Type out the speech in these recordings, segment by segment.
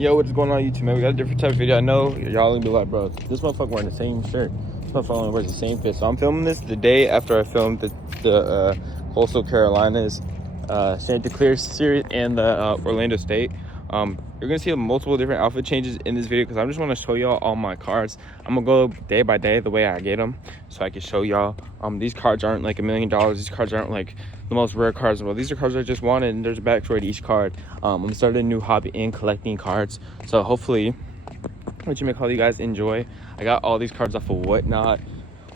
Yo, what's going on YouTube, man? We got a different type of video. I know y'all gonna be like, bro, this motherfucker wearing the same shirt. This motherfucker only wears the same fit. So I'm filming this the day after I filmed the Coastal Carolinas Chanticleer series and the Orlando State. You're gonna see multiple different outfit changes in this video because I just want to show y'all all my cards. I'm gonna go day by day the way I get them so I can show y'all. These cards aren't like $1 million. These cards aren't like the most rare cards. Well, these are cards I just wanted, and there's a backstory to each card. I'm starting a new hobby in collecting cards, so hopefully what you guys enjoy. I got all these cards off of Whatnot.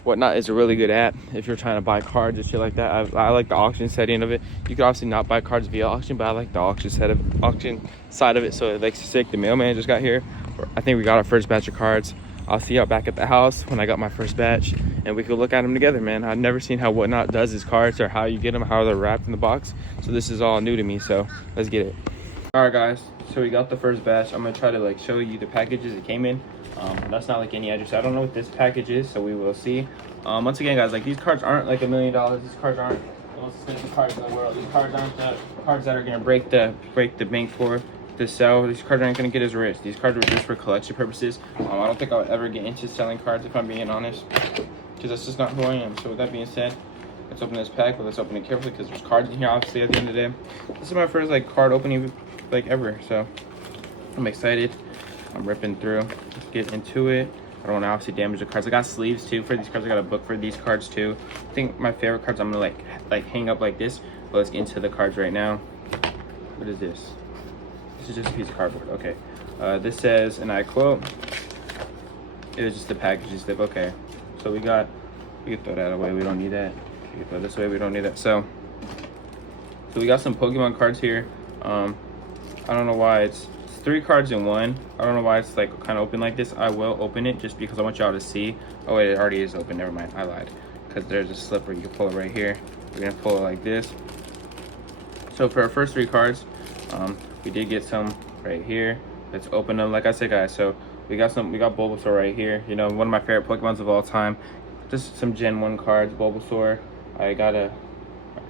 Whatnot is a really good app if you're trying to buy cards and shit like that. I like the auction setting of it. You can obviously not buy cards via auction, but I like the auction side of it. So like sick, the mailman just got here. I think we got our first batch of cards. I'll see y'all back at the house when I got my first batch, and we could look at them together, man. I've never seen how Whatnot does his cards or how you get them, how they're wrapped in the box. So this is all new to me, so let's get it. All right, guys, so we got the first batch. I'm gonna try to like show you the packages it came in. That's not like any address. I don't know what this package is, so we will see. Once again, guys, like these cards aren't like $1 million. These cards aren't the most expensive cards in the world. These cards aren't the cards that are gonna break the bank for to sell. These cards aren't gonna get as rich. These cards are just for collection purposes. I don't think I'll ever get into selling cards if I'm being honest, because that's just not who I am. So with that being said, let's open this pack, but let's open it carefully because there's cards in here. Obviously, at the end of the day, this is my first like card opening like ever, so I'm excited. I'm ripping through. Let's get into it. I don't want to obviously damage the cards. I got sleeves too for these cards. I got a book for these cards too. I think my favorite cards I'm gonna like hang up like this. But let's get into the cards right now. What is this? This is just a piece of cardboard. Okay. This says, and I quote, it was just the packaging slip. Okay. So we can throw that away. We don't need that. We can throw this away. We don't need that. So we got some Pokemon cards here. I don't know why it's 3 cards in one. I don't know why it's like kind of open like this. I will open it just because I want y'all to see. Oh wait, it already is open. Never mind, I lied. Because there's a slip where you can pull it right here. We're gonna pull it like this. So for our first 3 cards, we did get some right here. Let's open them. Like I said, guys, so we got Bulbasaur right here. You know, one of my favorite Pokemons of all time. Just some Gen 1 cards, Bulbasaur. I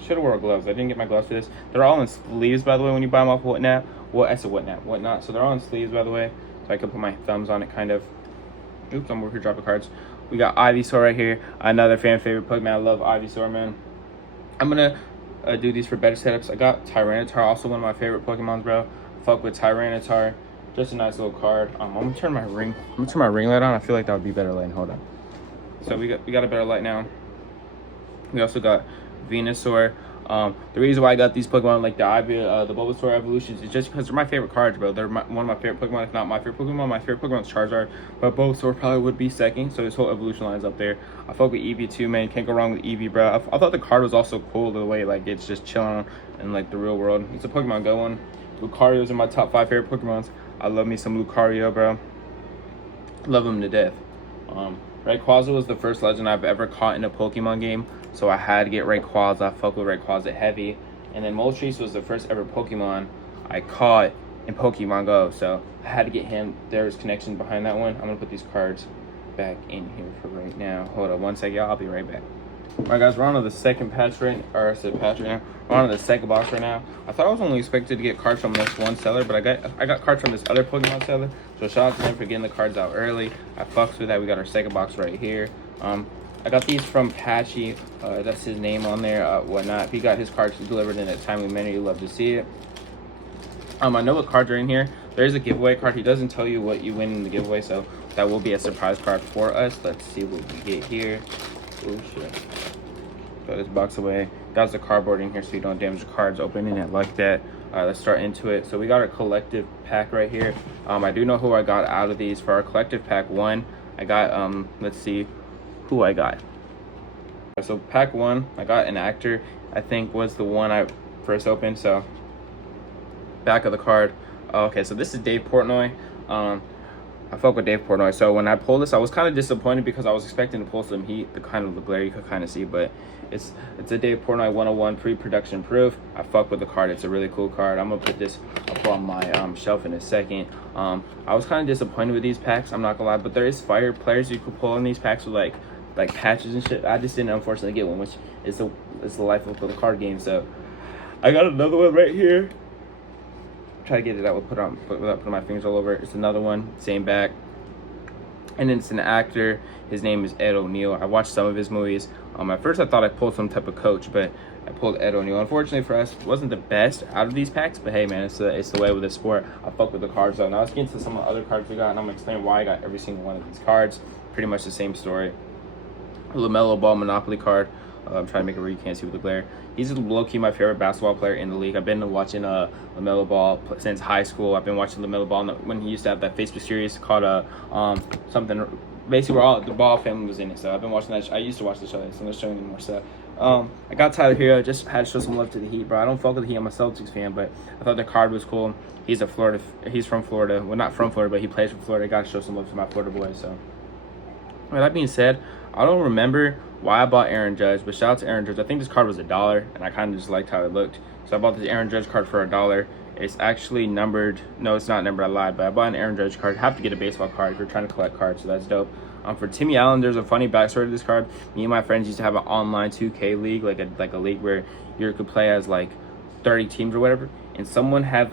should have wore gloves. I didn't get my gloves for this. They're all in sleeves, by the way, when you buy them off Whatnot. Whatnot. So they're all in sleeves, by the way. So I could put my thumbs on it, kind of. Oops, I'm over here dropping cards. We got Ivysaur right here. Another fan favorite Pokemon. I love Ivysaur, man. I'm gonna do these for better setups. I got Tyranitar, also one of my favorite Pokemons, bro. Fuck with Tyranitar. Just a nice little card. I'm gonna turn my ring light on. I feel like that would be better light. Hold on. So we got a better light now. We also got Venusaur. The reason why I got these Pokemon like the Bulbasaur evolutions is just because they're my favorite cards, bro. They're one of my favorite Pokemon, if not my favorite Pokemon. My favorite Pokemon is Charizard, but Bulbasaur probably would be second. So this whole evolution line's up there. I fuck with Eevee too, man. Can't go wrong with Eevee, bro. I thought the card was also cool the way like it's just chilling in like the real world. It's a Pokemon Go one. Lucario's in my top 5 favorite Pokemons. I love me some Lucario, bro. Love him to death. Rayquaza was the first legend I've ever caught in a Pokemon game, so I had to get Rayquaza. I fuck with Rayquaza heavy. And then Moltres was the first ever Pokemon I caught in Pokemon Go, so I had to get him. There's connection behind that one. I'm gonna put these cards back in here for right now. Hold up one second, I'll be right back. Alright guys, we're on to the second patch right now. We're on to the second box right now. I thought I was only expected to get cards from this one seller, but I got cards from this other Pokemon seller. So shout out to them for getting the cards out early. I fucks with that. We got our second box right here. I got these from Patchy. That's his name on there. Whatnot. He got his cards delivered in a timely manner. You love to see it. I know what cards are in here. There's a giveaway card. He doesn't tell you what you win in the giveaway, so that will be a surprise card for us. Let's see what we get here. Oh shit. Throw this box away. Got the cardboard in here so you don't damage the cards opening it like that. Let's start into it. So we got our collective pack right here. I do know who I got out of these. For our collective pack 1, I got let's see who I got. So pack 1, I got an actor. I think was the one I first opened. So back of the card. Okay, so this is Dave Portnoy. I fuck with Dave Portnoy. So when I pulled this, I was kind of disappointed because I was expecting to pull some heat. The kind of the glare you could kind of see, but it's a Dave Portnoy 101 pre-production proof. I fuck with the card. It's a really cool card. I'm gonna put this up on my shelf in a second. I was kind of disappointed with these packs. I'm not gonna lie, but there is fire players you could pull in these packs with like patches and shit. I just didn't unfortunately get one, which is the life of the card game. So I got another one right here. try to get it out without putting my fingers all over it. It's another one, same back. And it's an actor. His name is Ed O'Neill. I watched some of his movies. At first I thought I pulled some type of coach, but I pulled Ed O'Neill. Unfortunately for us, it wasn't the best out of these packs, but hey man, it's the way with the sport. I fuck with the cards though. Now let's get into some of the other cards we got, and I'm gonna explain why I got every single one of these cards. Pretty much the same story. A LaMelo Ball Monopoly card. I'm trying to make it where you can't see with the glare. He's low-key my favorite basketball player in the league. I've been watching LaMelo Ball since high school. I've been watching LaMelo Ball when he used to have that Facebook series called something, basically where all the Ball family was in it. So I've been watching that. I used to watch the show, so I'm gonna show you more stuff. I got Tyler Hero. Just had to show some love to the Heat, bro. I don't fuck with the Heat. I'm a Celtics fan, but I thought the card was cool. He's from Florida. Well, not from Florida, but he plays for Florida. I got to show some love to my Florida boys. So with that being said, I don't remember why I bought Aaron Judge, but shout out to Aaron Judge. I think this card was $1, and I kind of just liked how it looked. So I bought this Aaron Judge card for $1. It's actually numbered. No, it's not numbered. I lied, but I bought an Aaron Judge card. You have to get a baseball card if you're trying to collect cards, so that's dope. For Timmy Allen, there's a funny backstory to this card. Me and my friends used to have an online 2K league, like a league where you could play as like 30 teams or whatever. And someone had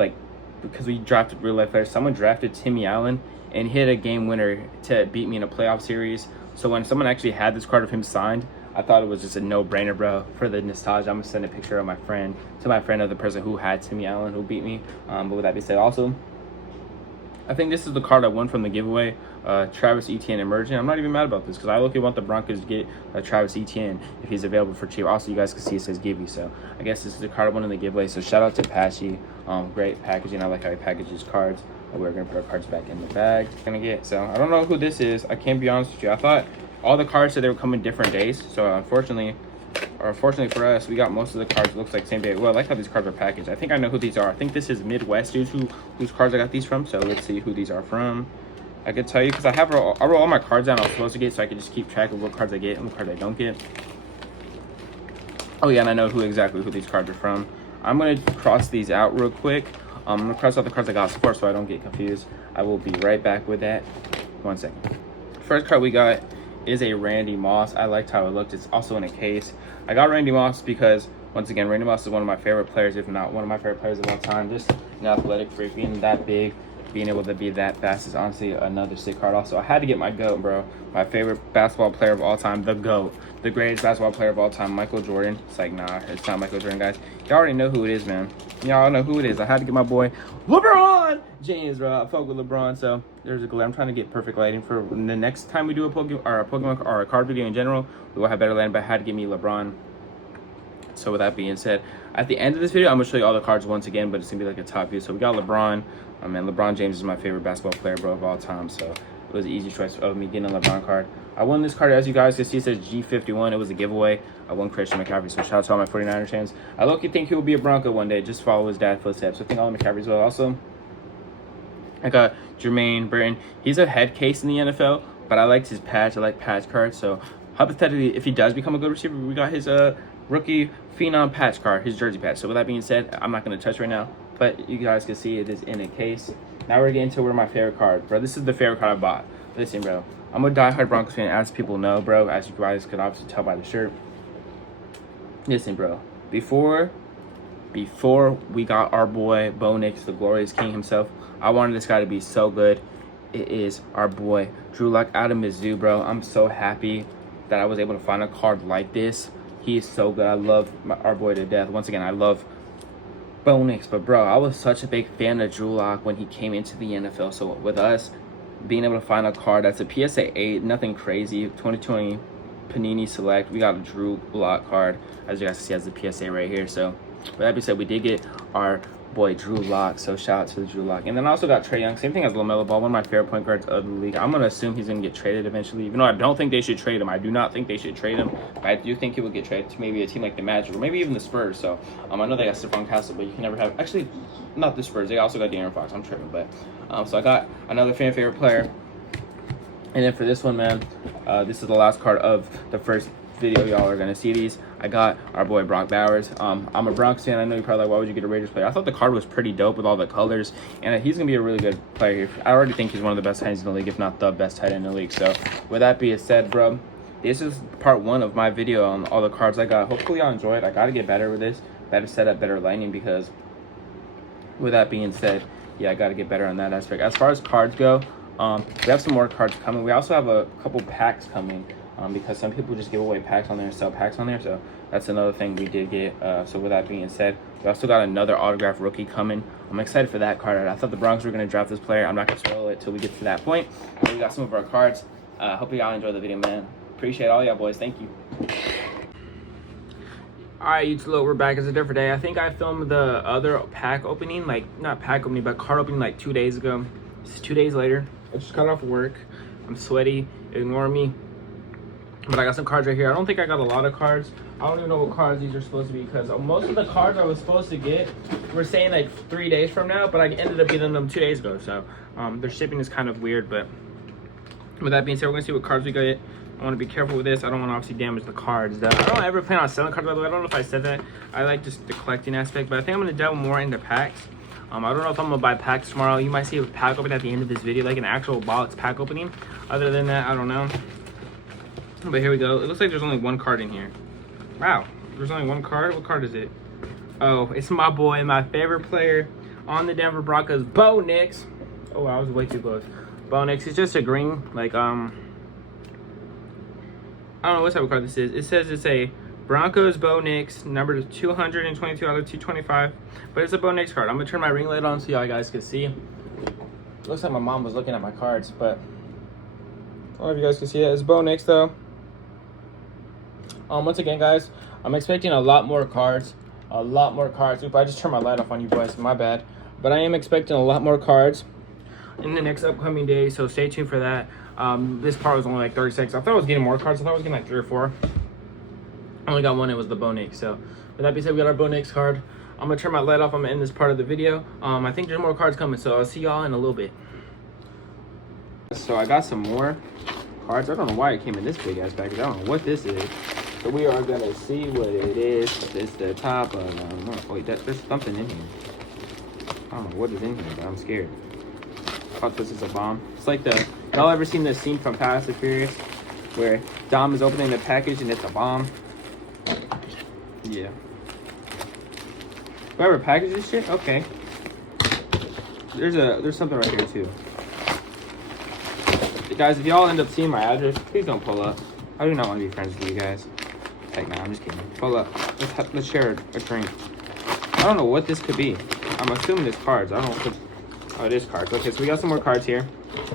because we drafted real life players, someone drafted Timmy Allen and hit a game winner to beat me in a playoff series. So when someone actually had this card of him signed, I thought it was just a no-brainer, bro. For the nostalgia, I'm gonna send a picture of my friend of the person who had Timmy Allen who beat me. But with that being said, also, I think this is the card I won from the giveaway. Travis Etienne Emerging. I'm not even mad about this because I look at want the Broncos to get Travis Etienne if he's available for cheap. Also, you guys can see it says Gibby, so I guess this is the card I won in the giveaway. So shout out to Patchy. Great packaging. I like how he packages cards. We're gonna put our cards back in the bag. So I don't know who this is. I can't be honest with you. I thought all the cards said they were coming different days. So unfortunately for us, we got most of the cards looks like same day. Well, I like how these cards are packaged. I think I know who these are. I think this is Midwest dudes whose cards I got these from. So let's see who these are from. I could tell you because I wrote all my cards down I was supposed to get, so I could just keep track of what cards I get and what cards I don't get. Oh yeah, and I know exactly who these cards are from. I'm gonna cross these out real quick. I'm gonna cross out the cards I got so far so I don't get confused. I will be right back with that. 1 second. First card we got is a Randy Moss. I liked how it looked. It's also in a case. I got Randy Moss because, once again, Randy Moss is one of my favorite players, if not one of my favorite players of all time. Just an athletic freak, being that big, being able to be that fast is honestly another sick card. Also, I had to get my GOAT, bro. My favorite basketball player of all time, the GOAT. The greatest basketball player of all time, Michael Jordan. It's like, nah, it's not Michael Jordan, guys. Y'all already know who it is, man. Y'all know who it is. I had to get my boy LeBron James, bro. I fuck with LeBron, so there's a glare. I'm trying to get perfect lighting for the next time we do a Pokemon or a card video in general. We will have better lighting, but I had to get me LeBron. So with that being said, at the end of this video, I'm gonna show you all the cards once again, but it's gonna be like a top view. So we got LeBron. Man, LeBron James is my favorite basketball player, bro, of all time. So it was an easy choice of me getting a LeBron card. I won this card, as you guys can see, it says G51. It was a giveaway. I won Christian McCaffrey, so shout out to all my 49ers fans. I low-key think he will be a Bronco one day, just follow his dad's footsteps. So I think all the McCaffrey as well. Also, I got Jermaine Burton. He's a head case in the NFL, but I liked his patch. I like patch cards. So hypothetically, if he does become a good receiver, we got his rookie phenom patch card, his jersey patch. So with that being said, I'm not going to touch right now, but you guys can see it is in a case. Now we're getting to where my favorite card, bro. This is the favorite card I bought. Listen, bro, I'm a diehard Broncos fan, as people know, bro, as you guys could obviously tell by the shirt. Listen, bro, before we got our boy Bo Nix, the glorious king himself, I wanted this guy to be so good. It is our boy Drew Lock out of Mizzou, bro. I'm so happy that I was able to find a card like this. He is so good. I love our boy to death. Once again, I love Bo Nix, but bro, I was such a big fan of Drew Lock when he came into the NFL. So with us being able to find a card that's a PSA 8, nothing crazy, 2020 Panini Select, we got a Drew Lock card, as you guys can see, has the PSA right here. So with that being said, we did get our boy Drew Lock, so shout out to the Drew Lock. And then I also got Trae Young, same thing as LaMelo Ball, one of my favorite point guards of the league. I'm gonna assume he's gonna get traded eventually, even though I don't think they should trade him. I do not think they should trade him, but I do think he will get traded to maybe a team like the Magic or maybe even the Spurs. So I know they got Stephon Castle, but you can never have, actually not the Spurs, they also got De'Aaron Fox. I'm tripping, but so I got another fan favorite player. And then for this one, man, this is the last card of the first video. Y'all are gonna see these. I got our boy Brock Bowers. I'm a Bronx fan. I know you're probably like, why would you get a Raiders player? I thought the card was pretty dope with all the colors, and he's gonna be a really good player here. I already think he's one of the best tight ends in the league, if not the best tight end in the league. So with that being said, bro, this is part 1 of my video on all the cards I got. Hopefully y'all enjoy it. I gotta get better with this, better setup, better lighting, because with that being said, yeah, I got to get better on that aspect. As far as cards go, we have some more cards coming. We also have a couple packs coming, because some people just give away packs on there and sell packs on there. So that's another thing we did get. So with that being said, we also got another autograph rookie coming. I'm excited for that card. I thought the Broncos were going to draft this player. I'm not going to spoil it till we get to that point. But we got some of our cards. Hope y'all enjoy the video, man. Appreciate all y'all boys. Thank you. Alright, YouTube, we're back. It's a different day. I think I filmed the other pack opening, like, not pack opening, but card opening like 2 days ago. It's 2 days later. I just got off work. I'm sweaty. Ignore me. But I got some cards right here. I don't think I got a lot of cards. I don't even know what cards these are supposed to be, because most of the cards I was supposed to get were saying like 3 days from now, but I ended up getting them 2 days ago. So their shipping is kind of weird. But with that being said, we're going to see what cards we got. I want to be careful with this. I don't want to obviously damage the cards. I don't ever plan on selling cards, by the way. I don't know if I said that. I like just the collecting aspect, but I think I'm going to delve more into packs. I don't know if I'm going to buy packs tomorrow. You might see a pack opening at the end of this video, like an actual box pack opening. Other than that, I don't know. But here we go. It looks like there's only one card in here. Wow. There's only one card? What card is it? Oh, it's my boy, my favorite player on the Denver Broncos, Bo Nix. Oh, I was way too close. Bo Nix. It's just a green, like, I don't know what type of card this is. It says it's a Broncos Bo Nix, number 222 out of 225. But it's a Bo Nix card. I'm going to turn my ring light on so y'all guys can see. Looks like my mom was looking at my cards, but I don't know if you guys can see it. It's Bo Nix, though. Once again, guys, I'm expecting a lot more cards. A lot more cards. Oop, I just turned my light off on you boys. My bad. But I am expecting a lot more cards in the next upcoming days, so stay tuned for that. This part was only like 30 seconds. I thought I was getting more cards. I thought I was getting like 3 or 4. I only got one. It was the Bo Nix. So with that being said, we got our Bo Nix card. I'm gonna turn my light off. I'm gonna end this part of the video. I think there's more cards coming, so I'll see y'all in a little bit. So I got some more cards. I don't know why it came in this big ass package. I don't know what this is. So we are gonna see what it is. It's the top of wait, there's something in here. I don't know what is in here, but I'm scared. I thought this is a bomb. It's like y'all ever seen this scene from Fast and Furious where Dom is opening the package and it's a bomb? Yeah. Whoever packaged this shit? Okay. There's something right here too. Guys, if y'all end up seeing my address, please don't pull up. I do not want to be friends with you guys. Heck nah, I'm just kidding. Pull up. Let's share a drink. I don't know what this could be. I'm assuming it's cards. I don't know. Oh, it is cards. Okay, so we got some more cards here.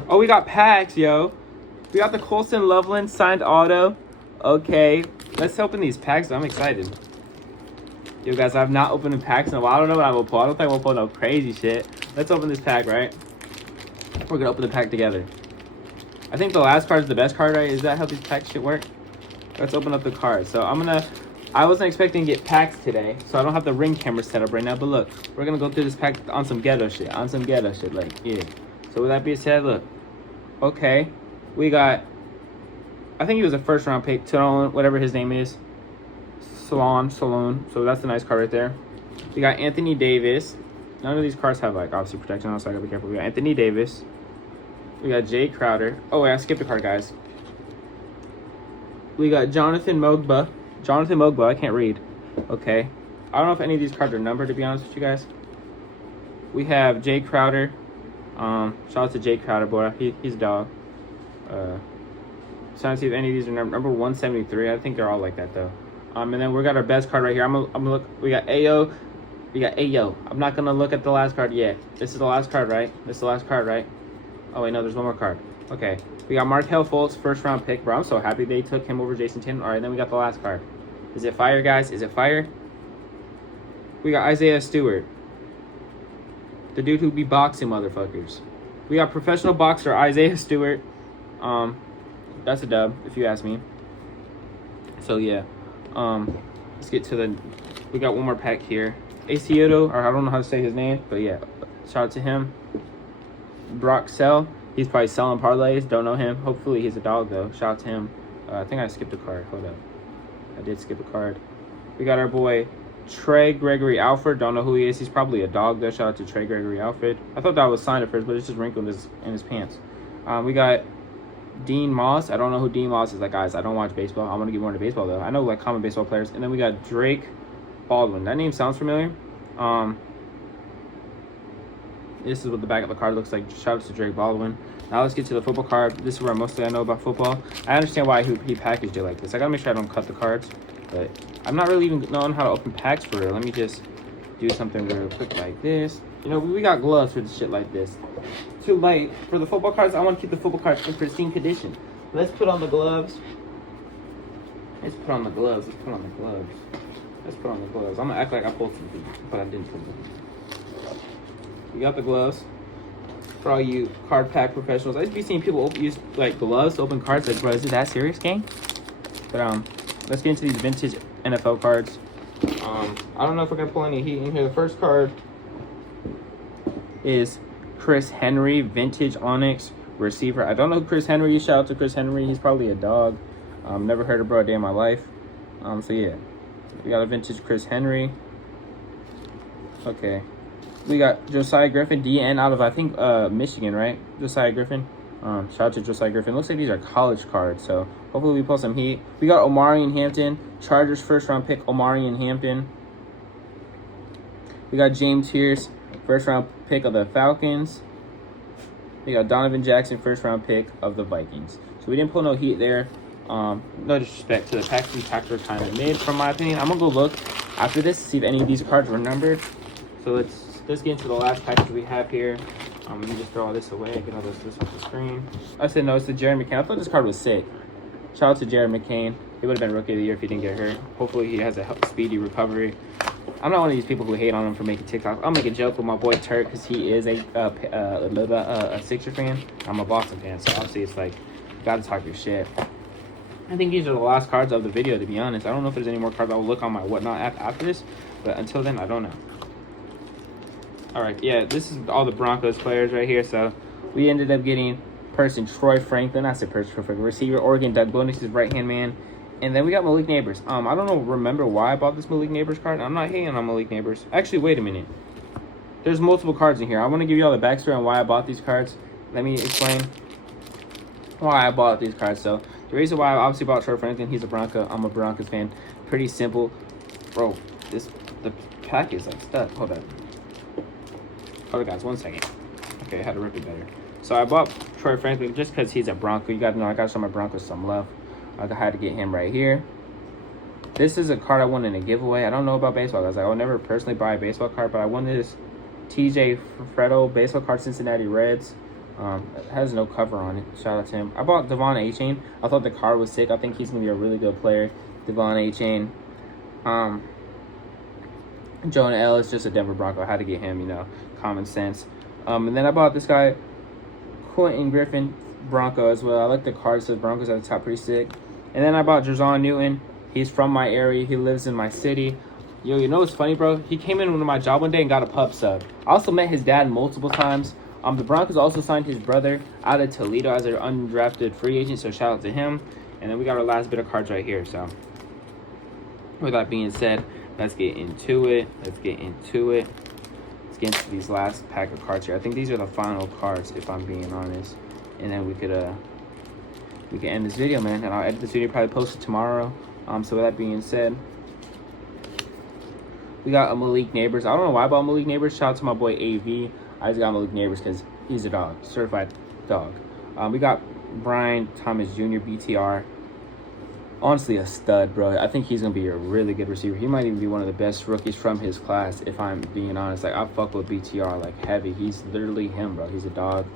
Oh, we got packs, yo. We got the Colson Loveland signed auto. Okay, let's open these packs. I'm excited. Yo, guys, I've not opened packs in a while. I don't know what I will pull. I don't think we'll pull no crazy shit. Let's open this pack, right? We're gonna open the pack together. I think the last card is the best card, right? Is that how these packs shit work? Let's open up the card. So I wasn't expecting to get packs today, so I don't have the ring camera set up right now. But look, we're gonna go through this pack on some ghetto shit. Like, yeah. So with that being said, look. Okay. We got, I think he was a first round pick, Talon, whatever his name is. Salon. So that's a nice card right there. We got Anthony Davis. None of these cards have, like, obviously protection on, so I gotta be careful. We got Anthony Davis. We got Jay Crowder. Oh, wait, I skipped a card, guys. We got Jonathan Mogba. I can't read. Okay. I don't know if any of these cards are numbered, to be honest with you guys. We have Jay Crowder. Shout out to Jay Crowder, boy. He's a dog. Trying to see if any of these are number 173. I think they're all like that, though. And then we got our best card right here. I'm gonna look. We got Ayo. I'm not gonna look at the last card yet. This is the last card, right? Oh wait, no, there's one more card. Okay. We got Markel Fultz, first round pick, bro. I'm so happy they took him over Jason Tatum. All right, then we got the last card. Is it fire, guys? Is it fire? We got Isaiah Stewart, the dude who be boxing motherfuckers. We got professional boxer Isaiah Stewart. That's a dub, if you ask me. So yeah, let's get to the. We got one more pack here. Acioto, or I don't know how to say his name, but yeah, shout out to him. Brock Sell. He's probably selling parlays. Don't know him. Hopefully he's a dog, though. Shout out to him. I think I skipped a card. Hold up. I did skip a card. We got our boy Trey Gregory Alford. Don't know who he is. He's probably a dog, though. Shout out to Trey Gregory Alford. I thought that was signed at first, but it's just wrinkled in his pants. We got Dean Moss. I don't know who Dean Moss is. Like, guys, I don't watch baseball. I'm going to get more into baseball, though. I know, like, common baseball players. And then we got Drake Baldwin. That name sounds familiar. This is what the back of the card looks like. Shout out to Drake Baldwin. Now let's get to the football card. This is where mostly I know about football. I understand why he packaged it like this. I gotta make sure I don't cut the cards, but I'm not really even knowing how to open packs for real. Let me just do something real quick like this. You know, we got gloves for the shit like this. Too late. For the football cards, I want to keep the football cards in pristine condition. Let's put on the gloves. Let's put on the gloves. Let's put on the gloves. Let's put on the gloves. I'm gonna act like I pulled something, but I didn't pull them. We got the gloves. For all you card pack professionals, I used to be seeing people use like gloves to open cards. Like, bro, is it that serious, gang? But let's get into these vintage NFL cards. I don't know if we're gonna pull any heat in here. The first card is Chris Henry, vintage Onyx receiver. I don't know who Chris Henry is. Shout out to Chris Henry. He's probably a dog. Never heard of bro a day in my life. So yeah, we got a vintage Chris Henry. Okay. We got Josiah Griffin, DN out of, I think, Michigan, right? Josiah Griffin. Shout out to Josiah Griffin. Looks like these are college cards, so hopefully we pull some heat. We got Omari and Hampton. Chargers first-round pick, Omari and Hampton. We got James Pierce, first-round pick of the Falcons. We got Donovan Jackson, first-round pick of the Vikings. So we didn't pull no heat there. No disrespect to the packs. These packs are kind of mid, from my opinion. I'm going to go look after this to see if any of these cards were numbered. So let's get into the last package we have here. Let me just throw all this away, get all this off the screen. I said no, it's the Jared McCain. I thought this card was sick. Shout out to Jared McCain. He would have been Rookie of the Year if he didn't get hurt. Hopefully he has a speedy recovery. I'm not one of these people who hate on him for making TikTok. I'll make a joke with my boy Turk because he is a Sixer fan. I'm a Boston fan, so obviously it's like, you gotta talk your shit. I think these are the last cards of the video, to be honest. I don't know if there's any more cards. I'll look on my whatnot app after this, but until then, I don't know. All right, yeah, this is all the Broncos players right here. So we ended up getting person Troy Franklin. I said person Troy Franklin. Receiver Oregon, Doug Bonus, his right-hand man. And then we got Malik Neighbors. I don't remember why I bought this Malik Neighbors card. I'm not hating on Malik Neighbors. Actually, wait a minute. There's multiple cards in here. I want to give you all the backstory on why I bought these cards. Let me explain why I bought these cards. So the reason why I obviously bought Troy Franklin, he's a Bronco. I'm a Broncos fan. Pretty simple. Bro, the pack is like stuck. Hold on. Hold on, guys, 1 second. Okay, I had to rip it better. So I bought Troy Franklin just because he's a Bronco. You got to know I got to show my Broncos some love. I had to get him right here. This is a card I won in a giveaway. I don't know about baseball, guys. I would never personally buy a baseball card, but I won this TJ Freddo baseball card, Cincinnati Reds. It has no cover on it. Shout out to him. I bought Devon A-Chain. I thought the card was sick. I think he's going to be a really good player. Devon A-Chain. Jonah Ellis, just a Denver Bronco. I had to get him, you know, common sense. And then I bought this guy, Quentin Griffin, Bronco as well. I like the card. Says Broncos at the top, pretty sick. And then I bought Jerzon Newton. He's from my area. He lives in my city. Yo, you know what's funny, bro? He came in to my job one day and got a pub sub. I also met his dad multiple times. The Broncos also signed his brother out of Toledo as an undrafted free agent, so shout out to him. And then we got our last bit of cards right here. So with that being said, let's get into it. Let's get into these last pack of cards here. I think these are the final cards, if I'm being honest. And then we could end this video, man. And I'll edit this video, probably post it tomorrow. So with that being said, we got a Malik Neighbors. I don't know why I bought Malik Neighbors. Shout out to my boy AV. I just got Malik Neighbors because he's a dog, certified dog. We got Brian Thomas Jr. BTR. Honestly, a stud, bro. I think he's gonna be a really good receiver. He might even be one of the best rookies from his class, if I'm being honest. Like, I fuck with BTR like heavy. He's literally him, bro. He's a dog.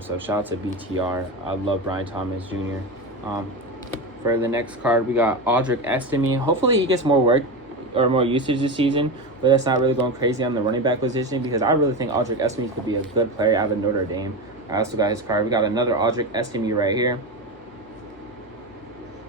So shout out to BTR. I love Brian Thomas Jr. For the next card, we got Audric Estime. Hopefully he gets more work or more usage this season, but that's not really going crazy on the running back position because I really think Audric Estime could be a good player out of Notre Dame. I also got his card. We got another Audric Estime right here.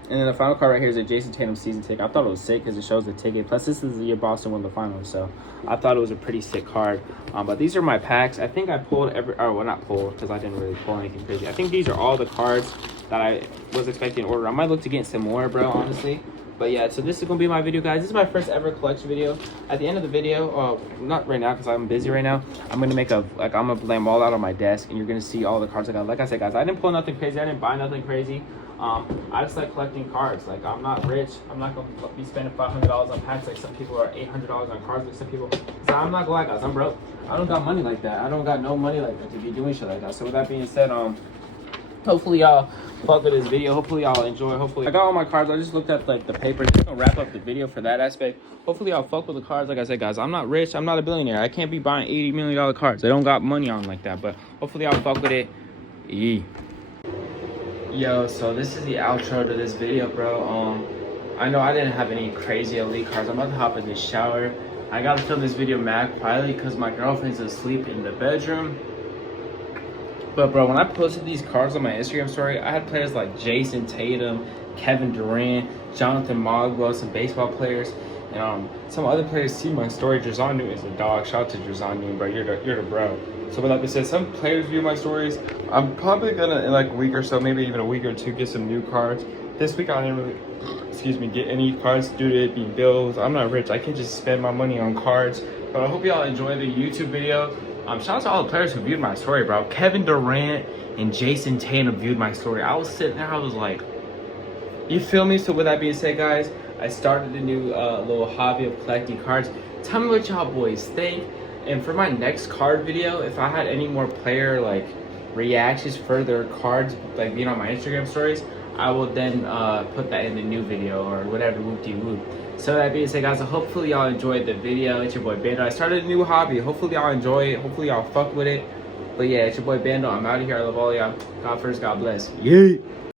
And then the final card right here is a Jason Tatum season ticket. I thought it was sick because it shows the ticket. Plus, this is the year Boston won the finals, so I thought it was a pretty sick card. But these are my packs. I think I pulled not pulled because I didn't really pull anything crazy. I think these are all the cards that I was expecting to order. I might look to get some more, bro, honestly. But yeah, so this is going to be my video, guys. This is my first ever collection video. At the end of the video, not right now because I'm busy right now, I'm going to make I'm going to lay them all out on my desk, and you're going to see all the cards I got. Like I said, guys, I didn't pull nothing crazy. I didn't buy nothing crazy. I just like collecting cards. Like, I'm not rich. I'm not gonna be spending $500 on packs like some people, or $800 on cards like some people. So I'm not gonna lie, guys, I'm broke. I don't got money like that. I don't got no money like that to be doing shit like that. So with that being said, hopefully y'all fuck with this video. Hopefully y'all enjoy. Hopefully I got all my cards. I just looked at like the papers. I'm gonna wrap up the video for that aspect. Hopefully y'all fuck with the cards. Like I said, guys, I'm not rich. I'm not a billionaire. I can't be buying $80 million cards. I don't got money on like that. But hopefully y'all fuck with it. Yo, so this is the outro to this video, bro. I know I didn't have any crazy elite cards. I'm about to hop in the shower. I gotta film this video mad quietly because my girlfriend's asleep in the bedroom. But bro, when I posted these cards on my Instagram story, I had players like Jason Tatum, Kevin Durant, Jonathan Mogwell, some baseball players, and some other players see my story. Drazanu is a dog. Shout out to Drazanu, bro. You're the bro. So with that being said, some players view my stories. I'm probably gonna, in like a week or so, maybe even a week or two, get some new cards. This week I didn't really, get any cards due to it being bills. I'm not rich. I can't just spend my money on cards. But I hope y'all enjoy the YouTube video. Shout out to all the players who viewed my story, bro. Kevin Durant and Jason Tatum viewed my story. I was sitting there, I was like, you feel me? So with that being said, guys, I started a new little hobby of collecting cards. Tell me what y'all boys think. And for my next card video, if I had any more player like reactions for their cards, like being on my Instagram stories, I will then put that in the new video or whatever, whoop-de-whoop. So that being said, guys, hopefully y'all enjoyed the video. It's your boy Bando. I started a new hobby. Hopefully y'all enjoy it. Hopefully y'all fuck with it. But yeah, it's your boy Bando. I'm out of here. I love all y'all. God first, God bless. Yeah.